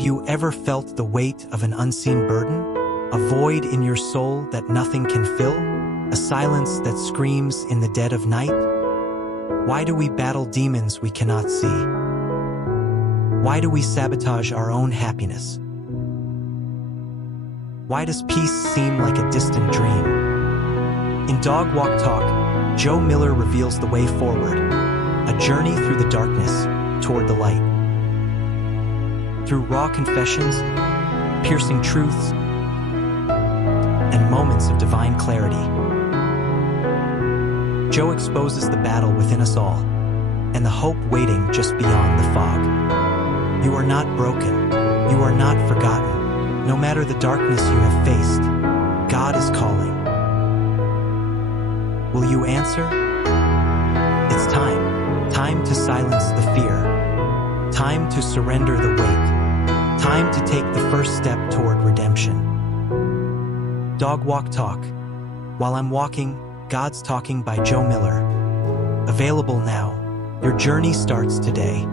you ever felt the weight of an unseen burden? A void in your soul that nothing can fill? A silence that screams in the dead of night? Why do we battle demons we cannot see? Why do we sabotage our own happiness? Why does peace seem like a distant dream? In Dog Walk Talk, Joe Miller reveals the way forward, a journey through the darkness toward the light. Through raw confessions, piercing truths, and moments of divine clarity, Joe exposes the battle within us all, and the hope waiting just beyond the fog. You are not broken. You are not forgotten. No matter the darkness you have faced, God is calling. Will you answer? It's time. Time to silence the fear. Time to surrender the weight. Time to take the first step toward redemption. Dog Walk Talk. While I'm walking, God's Talking by Joe Miller. Available now. Your journey starts today.